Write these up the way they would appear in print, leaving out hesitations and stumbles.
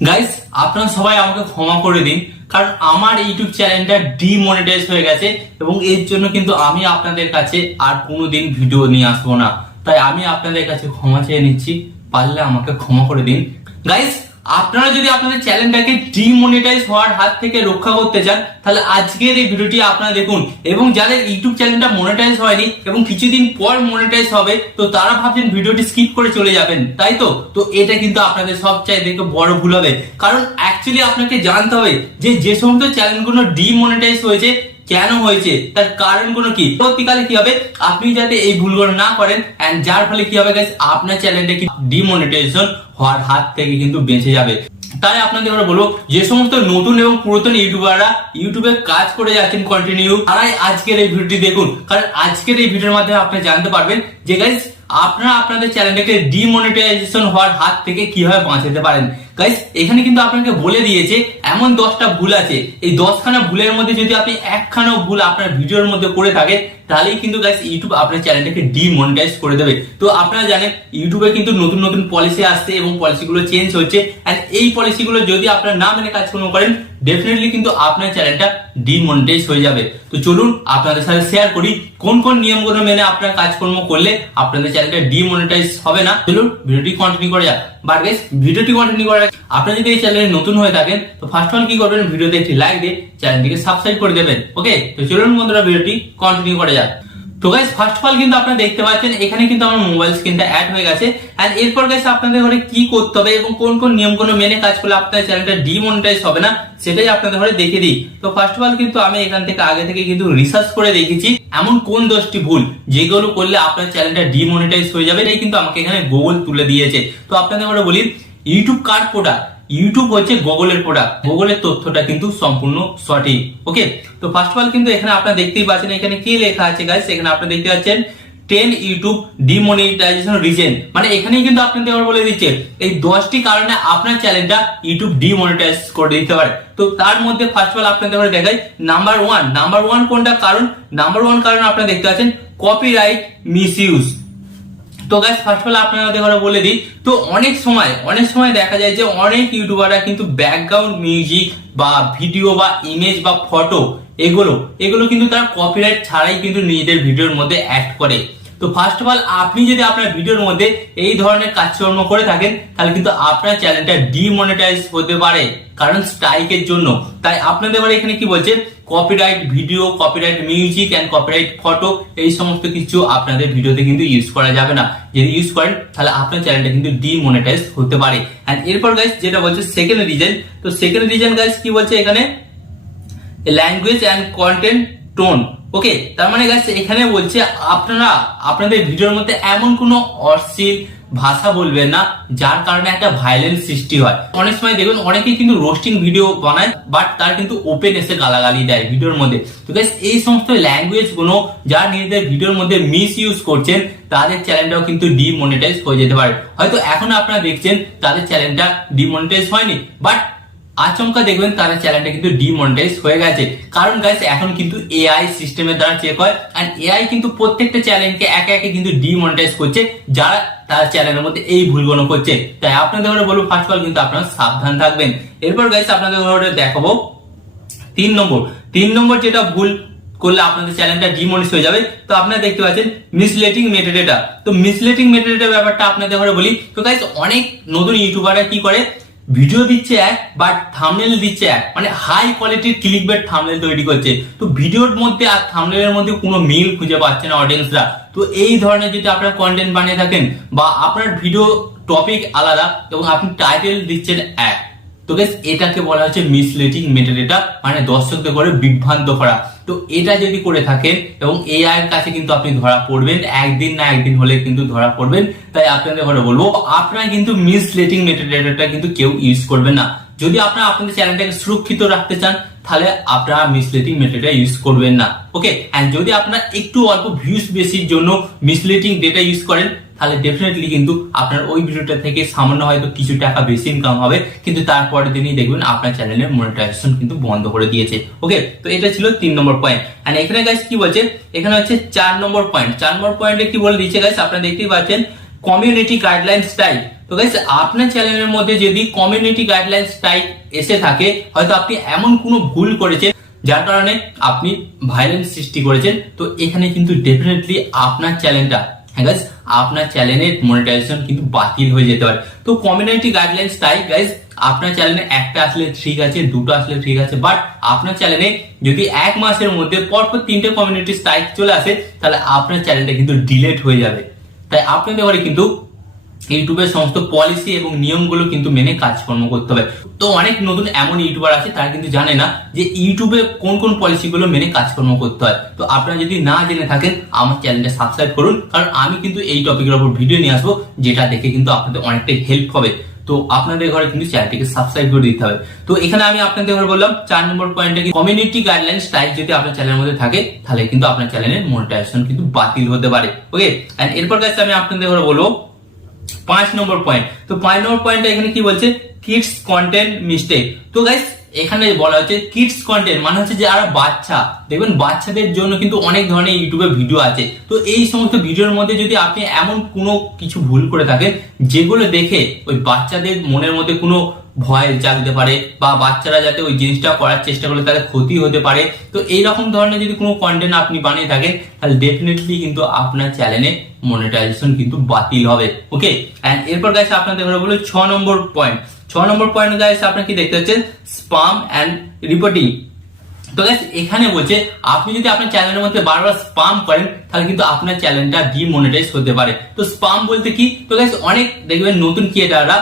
Guys, আপনারা সবাই আমাকে ক্ষমা করে দিন, কারণ আমার ইউটিউব চ্যানেলটা ডিমনিটাইজ হয়ে গেছে এবং এর জন্য কিন্তু আমি আপনাদের কাছে আর কোনোদিন ভিডিও নিয়ে আসবো না। তাই আমি আপনাদের কাছে ক্ষমা চেয়ে নিচ্ছি, পারলে আমাকে ক্ষমা করে দিন। গাইস, আপনারা যদি আপনাদের চ্যানেলটাকে ডিমনিটাইজ হওয়ার হাত থেকে রক্ষা করতে চান, তাহলে আজকের এই ভিডিওটি আপনারা দেখুন। এবং যাদের ইউটিউব চ্যানেলটা মনিটাইজ হয়নি এবং কিছুদিন পর মনিটাইজ হবে, তো তারা ভাবছেন ভিডিওটি স্কিপ করে চলে যাবেন, তাই তো এটা কিন্তু আপনাদের সবচাইতে বড় ভুল হবে। কারণ অ্যাকচুয়ালি আপনাকে জানতে হবে যে সমস্ত চ্যানেলগুলো ডিমনিটাইজ হয়েছে কেন হয়েছে, তার কারণগুলো কি। পরবর্তীকালে কি হবে, আপনি যাতে এই ভুলগুলো না করেন, এন্ড যার ফলে কি হবে গাইস, আপনার চ্যানেলটা কি ডিমনিটাইজেশন হওয়ার হাত থেকে কিন্তু বেঁচে যাবে। তাই আপনাদের আমরা বলবো, যে সমস্ত নতুন এবং পুরাতন ইউটিউবাররা ইউটিউবে কাজ করে যাচ্ছেন কন্টিনিউ, তারাই আজকের এই ভিডিওটি দেখুন। কারণ আজকের এই ভিডিওর মাধ্যমে আপনি জানতে পারবেন যে গাইস, আপনারা আপনাদের চ্যানেলটাকে ডিমনিটাইজেশন হওয়ার হাত থেকে কিভাবে বাঁচাতে পারেন। গাইস, এখানে কিন্তু আপনাকে বলে দিয়েছে এমন 10টা ভুল আছে। এই 10খানা ভুলের মধ্যে যদি আপনি একখানাও ভুল আপনার ভিডিওর মধ্যে করে থাকেন, তাহলেই কিন্তু গাইস ইউটিউব আপনার চ্যানেলটাকে ডিমনিটাইজ করে দেবে। তো আপনারা জানেন ইউটিউবে কিন্তু নতুন নতুন পলিসি আসছে এবং পলিসিগুলো চেঞ্জ হচ্ছে, এন্ড এই পলিসিগুলো যদি আপনারা না মেনে কাজকর্ম করেন, ডেফিনেটলি কিন্তু আপনার চ্যানেলটা ডিমনিটাইজ হয়ে যাবে। তো চলুন আপনাদের সাথে শেয়ার করি কোন কোন নিয়মগুলো মেনে আপনার কাজকর্ম করলে আপনাদের চ্যানেলটা ডিমনিটাইজ হবে না। চলুন ভিডিওটি কন্টিনিউ করা যাক। বাট গাইস, ভিডিওটি কন্টিনিউ করার আগে আপনারা যদি এই চ্যানেলে নতুন হয়ে থাকেন, তো ফার্স্ট অফ অল কি করবেন, ভিডিওতে একটি লাইক দিয়ে চ্যানেলটিকে সাবস্ক্রাইব করে দেবেন। ওকে, তো চলুন বন্ধুরা ভিডিওটি কন্টিনিউ করা যাক। তো গাইস, ফার্স্ট অফ অল কিন্তু আপনারা দেখতে পাচ্ছেন এখানে কিন্তু আমার মোবাইল স্ক্রিনটা অ্যাড হয়ে গেছে। এন্ড এরপর গাইস, আপনাদের ঘরে কি করতে হবে এবং কোন কোন নিয়মগুলো মেনে কাজ করলে আপনার চ্যানেলটা ডিমনিটাইজ হবে না, সেটাই আপনাদের ঘরে দেখিয়ে দিই। তো ফার্স্ট অফ অল কিন্তু আমি এখান থেকে আগে থেকে কিন্তু রিসার্চ করে দেখেছি এমন কোন 10টি ভুল যেগুলো করলে আপনার চ্যানেলটা ডিমনিটাইজ হয়ে যাবে। এটাই কিন্তু আমাকে এখানে গুগল তুলে দিয়েছে। তো আপনাদের ঘরে বলি, ইউটিউব কার প্রোডাক্ট? ইউটিউব হচ্ছে গুগলের প্রোডাক্ট। গুগলের তথ্যটা কিন্তু সম্পূর্ণ সঠিক। ওকে, তো ফার্স্ট অফ অল কিন্তু এখানে আপনারা দেখতেই পাচ্ছেন এখানে কি লেখা আছে গাইস। এখানে আপনারা দেখতে পাচ্ছেন 10 ইউটিউব ডিমনিটাইজেশন রিজন, মানে এখানেই কিন্তু আপনাদের বলে দিচ্ছে এই 10টি কারণে আপনার চ্যানেলটা ইউটিউব ডিমনিটাইজ করে দিতে পারে। তো তার মধ্যে ফার্স্ট অফ অল আপনাদের দেখাই নাম্বার ওয়ান কোনটা কারণ। নাম্বার ওয়ান কারণ আপনারা দেখতে পাচ্ছেন কপিরাইট মিসইউজ। তো গাইস, ফার্স্ট অফ অল আপনাদের বলে দিই, তো অনেক সময় দেখা যায় যে অনেক ইউটিউবাররা কিন্তু ব্যাকগ্রাউন্ড মিউজিক বা ভিডিও বা ইমেজ বা ফটো এগুলো কিন্তু তারা কপিরাইট ছাড়াই কিন্তু নিজেদের ভিডিওর মধ্যে অ্যাড করে। তো ফার্স্ট অফ অল আপনি যদি আপনার ভিডিওর মধ্যে এই ধরনের কাজকর্ম করে থাকেন, তাহলে কিন্তু আপনার চ্যানেলটা ডিমনিটাইজ হতে পারে, কারণ স্ট্রাইকের জন্য। তাই আপনাদের এখানে কি বলছে, copyright video, copyright music and copyright photo, এই সমস্ত কিছু আপনাদের ভিডিওতে কিন্তু ইউজ করা যাবে না। যদি ইউজ করেন তাহলে আপনার চ্যানেলটা কিন্তু ডিমনিটাইজ হতে পারে। এন্ড এরপর গাইস যেটা বলছে সেকেন্ড রিজন, তো সেকেন্ড রিজন গাইস কি বলছে এখানে, ল্যাঙ্গুয়েজ এন্ড কন্টেন্ট টোন। ওকে, তার মানে গাইস এখানে বলছে আপনারা আপনাদের ভিডিওর মধ্যে এমন কোনো অশ্লীল ভাষা বলবেন না যার কারণে একটা ভায়োলেন্স সৃষ্টি হয়। অনেক সময় দেখবেন অনেকেই কিন্তু রোস্টিং ভিডিও বানায়, বাট তার কিন্তু ওপেন এসে গালাগালি দেয় ভিডিওর মধ্যে। তো গাইস এই সমস্ত ল্যাঙ্গুয়েজ গুলো যারা নিজেদের ভিডিওর মধ্যে মিস ইউজ করছেন, তাদের চ্যানেলটাও কিন্তু ডিমনিটাইজ হয়ে যেতে পারে। হয়তো এখন আপনারা দেখছেন তাদের চ্যানেলটা ডিমনিটাইজ হয়নি, বাট আচমকা দেখবেন তাদের চ্যানেলটা কিন্তু ডিমনিটাইজ হয়ে গেছে। কারণ গাইস এখন কিন্তু এআই সিস্টেমের দ্বারা চেক হয়, আর এআই কিন্তু প্রত্যেকটা চ্যানেলকে একে একে কিন্তু ডিমনিটাইজ করছে যারা তার চ্যানেলের মধ্যে এই ভুলগুলো করছে। তাই আপনাদের ঘরে বলবো ফার্স্ট অফ অল কিন্তু আপনারা সাবধান থাকবেন। এরপর গাইস আপনাদের ঘরে দেখাবো 3 নম্বর যেটা ভুল করলে আপনাদের চ্যানেলটা ডিমনিটাইজ হয়ে যাবে। তো আপনারা দেখতে পাচ্ছেন মিসলিডিং মেটাডেটা। তো মিসলিডিং মেটাডেটা ব্যাপারটা আপনাদের ঘরে বলি, তো গাইস অনেক নতুন ইউটিউবাররা কি করে, ভিডিও দিচ্ছে এক বাট থাম্বনেল দিচ্ছে এক, মানে হাই কোয়ালিটির ক্লিকবেট থাম্বনেল তৈরি করছে। তো ভিডিওর মধ্যে আর থাম্বনেলের মধ্যে কোনো মিল খুঁজে পাচ্ছে না অডিয়েন্সরা। তো এই ধরনের যদি আপনারা কন্টেন্ট বানিয়ে থাকেন বা আপনার ভিডিও টপিক আলাদা এবং আপনি টাইটেল দিচ্ছেন এক, তো গাইস এটাকে বলা হচ্ছে মিসলিডিং মেটাডেটা, মানে দর্শকদের করে বিভ্রান্ত করা। তো এটা যদি করে থাকেন এবং এআই এর কাছে কিন্তু আপনি ধরা পড়বেন, একদিন না একদিন হলে কিন্তু ধরা পড়বেন। তাই আপনাদের ঘরে বলবো আপনারা কিন্তু মিসলিডিং মেটাডেটাটা কিন্তু কেউ ইউজ করবেন না। যদি আপনারা আপনাদের চ্যানেলটাকে সুরক্ষিত রাখতে চান, তাহলে আপনারা মিসলিডিং মেটাডেটা ইউজ করবেন না। ওকে, এন্ড যদি আপনারা একটু অল্প ভিউজ বেশির জন্য মিসলিডিং ডেটা ইউজ করেন, তাহলে ডেফিনেটলি কিন্তু আপনার ওই ভিডিওটা থেকে সামান্য হয়তো কিছু টাকা বেশি ইনকাম হবে, কিন্তু তারপরের দিনই দেখবেন আপনার চ্যানেলের মনিটাইজেশন কিন্তু বন্ধ করে দিয়েছে। ওকে, তো এটা ছিল 3 নম্বর পয়েন্ট। এন্ড এখানে গাইস কি বলছে, এখানে হচ্ছে 4 নম্বর পয়েন্ট। 4 নম্বর পয়েন্টে কি বলে দিয়েছে গাইস, আপনারা দেখতেই পাচ্ছেন কমিউনিটি গাইডলাইন স্টাইল। তো গাইস আপনার চ্যানেলের মধ্যে যদি কমিউনিটি গাইডলাইন স্ট্রাইক এসে থাকে, হয়তো আপনি এমন কোনো ভুল করেছেন যার কারণে আপনি ভাইলেন্স সৃষ্টি করেছেন, তো এখানে কিন্তু ডেফিনেটলি আপনার চ্যানেলটা, হ্যাঁ গাইস, আপনার চ্যানেলের মনিটাইজেশন কিন্তু বাতিল হয়ে যেতে পারে। তো কমিউনিটি গাইডলাইন স্ট্রাইক গাইস আপনার চ্যানেলে একটা আসলে ঠিক আছে, দুটো আসলে ঠিক আছে, বাট আপনার চ্যানেলে যদি 1 মাসের মধ্যে পরপর 3টে কমিউনিটি স্ট্রাইক চলে আসে, তাহলে আপনার চ্যানেলটা কিন্তু ডিলেট হয়ে যাবে। তাই আপনাদের ঘরে কিন্তু ইউটিউবের সমস্ত পলিসি এবং নিয়মগুলো কিন্তু মেনে কাজকর্ম করতে হবে। তো অনেক নতুন এমন ইউটিউবার আছে তারা কিন্তু জানে না যে ইউটিউবে কোন কোন পলিসিগুলো মেনে কাজকর্ম করতে হয়। তো আপনারা যদি না জেনে থাকেন আমার চ্যানেলটা সাবস্ক্রাইব করুন, কারণ আমি কিন্তু এই টপিকের উপর ভিডিও নিয়ে আসবো যেটা দেখে কিন্তু আপনাদের অনেকটাই হেল্প হবে। তো আপনাদের ঘরে কিন্তু চ্যানেলটিকে সাবস্ক্রাইব করে দিতে হবে। তো এখানে আমি আপনাদের ঘরে বললাম 4 নম্বর পয়েন্টে কমিউনিটি গাইডলাইন স্ট্রাইক যদি আপনার চ্যানেলের মধ্যে থাকে, তাহলে কিন্তু আপনার চ্যানেলের মনিটাইজেশন কিন্তু বাতিল হতে পারে। ওকে, এন্ড এরপর গাইস আমি আপনাদের ঘরে বলবো 5 নম্বর পয়েন্ট। তো 5 নম্বর পয়েন্টটা এখানে কি বলছে, কিডস কন্টেন্ট মিস্টেক। তো গাইস এখানে বলা হচ্ছে কিডস কন্টেন্ট মানে হচ্ছে যারা বাচ্চা, দেখবেন বাচ্চাদের জন্য কিন্তু অনেক ধরনের ইউটিউবে ভিডিও আছে। তো এই সমস্ত ভিডিওর মধ্যে যদি আপনি এমন কোনো কিছু ভুল করে থাকেন যেগুলো দেখে ওই বাচ্চাদের মনের মধ্যে কোনো ভয় জাগতে পারে, বা বাচ্চারা যাতে ওই জিনিসটা করার চেষ্টা করলে তাদের ক্ষতি হতে পারে, তো এইরকম ধরনের যদি কোনো কন্টেন্ট আপনি বানিয়ে থাকেন, তাহলে ডেফিনেটলি কিন্তু আপনার চ্যানেলে মনিটাইজেশন কিন্তু বাতিল হবে। ওকে, এন্ড এরপর গাইস আপনাদের ঘরে বলে 6 নম্বর পয়েন্ট। 6 নম্বর পয়েন্ট গাইস আপনারা কি দেখতে পাচ্ছেন, স্পাম এন্ড রিপোর্টিং। তো গাইস এখানে বলছে আপনি যদি আপনার চ্যানেলের মধ্যে বারবার স্পাম করেন, তাহলে কিন্তু আপনার চ্যানেলটা ডিমনিটাইজ হতে পারে। তো স্পাম বলতে কি, তো গাইস অনেক দেখবেন নতুন ক্রিয়েটাররা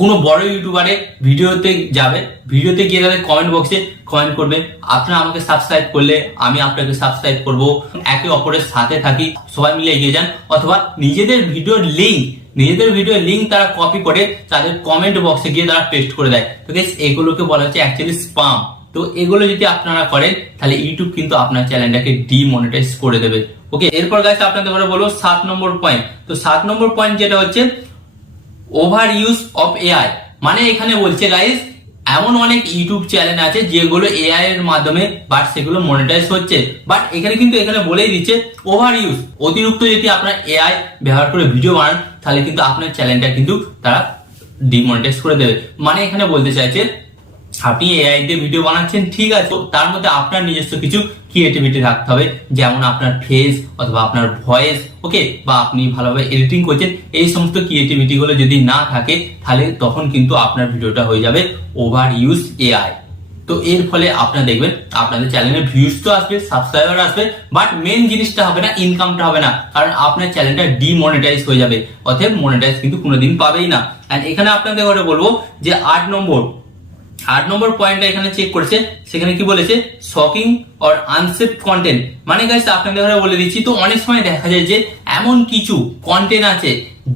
কোনো বড় ইউটিউবারে ভিডিওতে যাবে, ভিডিওতে গিয়ে তাদের কমেন্ট বক্সে কমেন্ট করবে, আপনারা আমাকে সাবস্ক্রাইব করলে আমি আপনাকে সাবস্ক্রাইব করব, একে অপরের সাথে থাকি, সবাই মিলে এগিয়ে যান। অথবা নিজেদের ভিডিওর লিঙ্ক তারা কপি করে তাদের কমেন্ট বক্সে গিয়ে তারা পেস্ট করে দেয়। তো গাইস এগুলোকে বলা হচ্ছে অ্যাকচুয়ালি স্পাম। তো এগুলো যদি আপনারা করেন তাহলে ইউটিউব কিন্তু আপনার চ্যানেলটাকে ডিমনিটাইজ করে দেবে। ওকে, এরপর গাইস আপনাদের ঘরে বলবো 7 নম্বর পয়েন্ট। তো 7 নম্বর পয়েন্ট যেটা হচ্ছে ওভার ইউজ অফ এআই। মানে এখানে বলছে গাইস এমন অনেক ইউটিউব চ্যানেল আছে যেগুলো এআই এর মাধ্যমে বাট সেগুলো মনিটাইজ হচ্ছে, বাট এখানে কিন্তু এখানে বলেই দিচ্ছে ওভার ইউজ, অতিরিক্ত যদি আপনার এআই ব্যবহার করে ভিডিও বানান তাহলে কিন্তু আপনার চ্যানেলটা কিন্তু তারা ডিমনিটাইজ করে দেবে। মানে এখানে বলতে চাইছে আপনি এআই দিয়ে ভিডিও বানাচ্ছেন ঠিক আছে, তার মধ্যে আপনার নিজস্ব কিছু ক্রিয়েটিভিটি রাখতে হবে, যেমন আপনার ফেস অথবা আপনার ভয়েস, ওকে, বা আপনি ভালোভাবে এডিটিং করছেন, এই সমস্ত ক্রিয়েটিভিটি গুলো যদি না থাকে তাহলে তখন কিন্তু আপনার ভিডিওটা হয়ে যাবে ওভার ইউজ এআই। তো এর ফলে আপনারা দেখবেন আপনাদের চ্যানেলে ভিউজ তো আসবে, সাবস্ক্রাইবার আসবে, বাট মেন জিনিসটা হবে না, ইনকামটা হবে না, কারণ আপনার চ্যানেলটা ডিমনিটাইজ হয়ে যাবে। অতএব মনিটাইজ কিন্তু কোনোদিন পাবেই না। এন্ড এখানে আপনাদের ঘরে বলবো যে 8 নম্বর পয়েন্টটা এখানে চেক করেছে, সেখানে কি বলেছে, শকিং অর আনসেফ কন্টেন্ট। মানে গাইস আপনাদের ঘরে বলে দিচ্ছি, তো অনেক সময় দেখা যায় যে এমন কিছু কন্টেন্ট আছে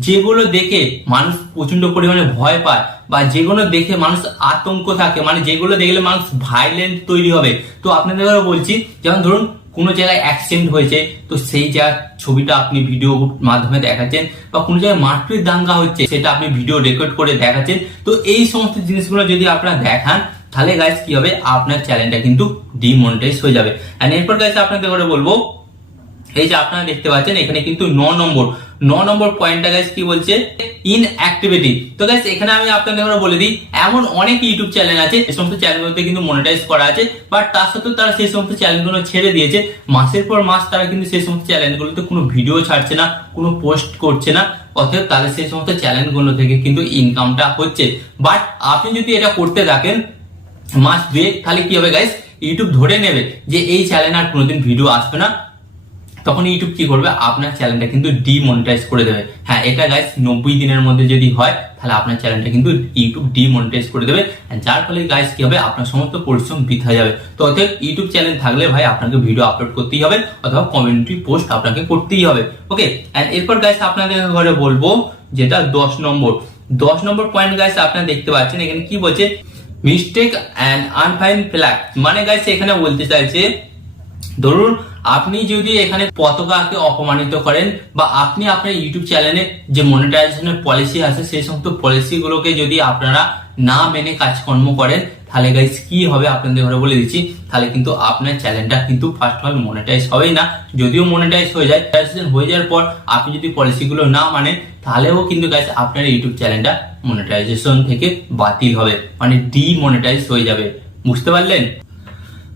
যেগুলো দেখে মানুষ প্রচন্ড পরিমাণে ভয় পায়, বা যেগুলো দেখে মানুষ আতঙ্ক থাকে, মানে যেগুলো দেখলে মানুষ ভাইলেন্ট তৈরি হবে। তো আপনাদের ঘরে বলছি, যেমন ধরুন কোনো জায়গায় অ্যাক্সিডেন্ট হয়েছে, তো সেই জায়গার ছবিটা আপনি ভিডিও মাধ্যমে দেখাচ্ছেন, বা কোনো জায়গায় মারপিট দাঙ্গা হচ্ছে সেটা আপনি ভিডিও রেকর্ড করে দেখাচ্ছেন। তো এই সমস্ত জিনিসগুলো যদি আপনারা দেখান তাহলে গাইস কি হবে, আপনার চ্যানেলটা কিন্তু ডিমনিটাইজ হয়ে যাবে। এন্ড এরপর গাইস আপনাদের ঘরে বলবো, এই যে আপনারা দেখতে পাচ্ছেন এখানে কিন্তু 9 নম্বর পয়েন্টটা গাইস কি বলছে, ইনঅ্যাক্টিভিটি। তো গাইস এখানে আমি আপনাদের বলে দিই, এমন অনেক ইউটিউব চ্যানেল আছে এই সমস্ত চ্যানেলগুলোতে কিন্তু মনিটাইজ করা আছে, বাট তার সত্ত্বেও তারা সেই সমস্ত চ্যানেলগুলো ছেড়ে দিয়েছে। মাসের পর মাস তারা কিন্তু সেই সমস্ত চ্যানেলগুলোতে কোনো ভিডিও ছাড়ছে না, কোনো পোস্ট করছে না, অতএব তাদের সেই সমস্ত চ্যানেলগুলো থেকে কিন্তু ইনকামটা হচ্ছে। বাট আপনি যদি এটা করতে থাকেন মাস দুয়েক, তাহলে কি হবে গাইস, ইউটিউব ধরে নেবে যে এই চ্যানেল আর কোনোদিন ভিডিও আসবে না, তখন ইউটিউব কি করবে, আপনার চ্যানেলটা কিন্তু ডিমনিটাইজ করে দেবে। হ্যাঁ, এটা গাইস 90 দিনের মধ্যে যদি হয় তাহলে আপনার চ্যানেলটা কিন্তু ইউটিউব ডিমনিটাইজ করে দেবে, যার ফলে গাইস কি হবে, আপনার সমস্ত পরিশ্রম বৃথা যাবে। তো অতএব ইউটিউব চ্যানেল থাকলে ভাই আপনাকে ভিডিও আপলোড করতেই হবে, অথবা কমিউনিটি পোস্ট আপনাকে করতেই হবে। ওকে, এন্ড এরপর গাইস আপনাদের ঘরে বলবো যেটা 10 নম্বর পয়েন্ট গাইস আপনারা দেখতে পাচ্ছেন এখানে কি বলছে, মিস্টেক এন্ড আনফাইন ফ্ল্যাগ। মানে গাইস এখানে বলতে চাইছে, ধরুন আপনি যদি এখানে পতাকাকে অপমানিত করেন, বা আপনি আপনার ইউটিউব চ্যানেলে যে মনিটাইজেশনের পলিসি আছে সেই সমস্ত পলিসি গুলোকে যদি আপনারা না মেনে কাজকর্ম করেন, তাহলে গাইস কি হবে আপনাদের ঘরে বলে দিচ্ছি। তাহলে কিন্তু আপনার চ্যানেলটা কিন্তু ফার্স্ট অফ অল মনিটাইজ হবেই না, যদিও মনিটাইজ হয়ে যায়, হয়ে যাওয়ার পর আপনি যদি পলিসিগুলো না মানেন তাহলেও কিন্তু গাইস আপনার ইউটিউব চ্যানেলটা মনিটাইজেশন থেকে বাতিল হবে, মানে ডিমনিটাইজ হয়ে যাবে। বুঝতে পারলেন?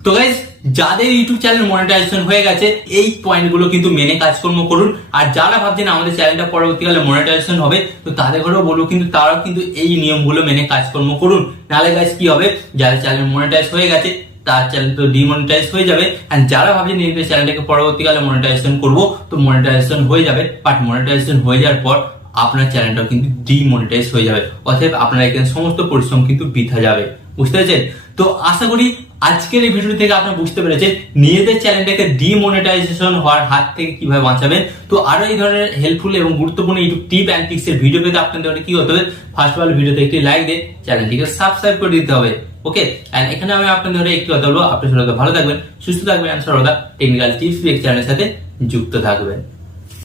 তো গাইস যাদের ইউটিউব চ্যানেল মনিটাইজেশন হয়ে গেছে এই পয়েন্টগুলো কিন্তু মেনে কাজকর্ম করুন। আর যারা ভাবছেন আমাদের চ্যানেলটা পরবর্তীকালে মনিটাইজেশন হবে, তো তাদের ঘরেও বলবো কিন্তু তারাও কিন্তু এই নিয়মগুলো মেনে কাজকর্ম করুন। নাহলে গাইস কি হবে, যাদের চ্যানেল মনিটাইজ হয়ে গেছে তার চ্যানেল তো ডিমনিটাইজ হয়ে যাবে। এন্ড যারা ভাবছেন নিজেদের চ্যানেলটাকে পরবর্তীকালে মনিটাইজেশন করবো, তো মনিটাইজেশন হয়ে যাবে, বাট মনিটাইজেশন হয়ে যাওয়ার পর আপনার চ্যানেলটাও কিন্তু ডিমনিটাইজ হয়ে যাবে। অতএব আপনার এখানে সমস্ত পরিশ্রম কিন্তু বৃথা যাবে। বুঝতে পেরেছেন? তো আশা করি আজকের এই ভিডিও থেকে আপনারা বুঝতে পেরেছেন নিজেদের চ্যানেলটাকে ডিমনিটাইজেশন হওয়ার হাত থেকে কিভাবে বাঁচাবেন। তো আরো এই ধরনের হেল্পফুল এবং গুরুত্বপূর্ণ ইউটিউব টিপ অ্যান্ড ট্রিক্স এর ভিডিও পেতে আপনাদের কি হতে হবে, ফার্স্ট অফ অল ভিডিওতে একটি লাইক দিয়ে চ্যানেলটিকে সাবস্ক্রাইব করে দিতে হবে। ওকে, এন্ড এখানে আমি আপনাদের একটু কথা বলবো, আপনি সর্বদা ভালো থাকবেন, সুস্থ থাকবেন, এন্ড সর্বদা টেকনিক্যাল টিপস চ্যানেলের সাথে যুক্ত থাকবেন।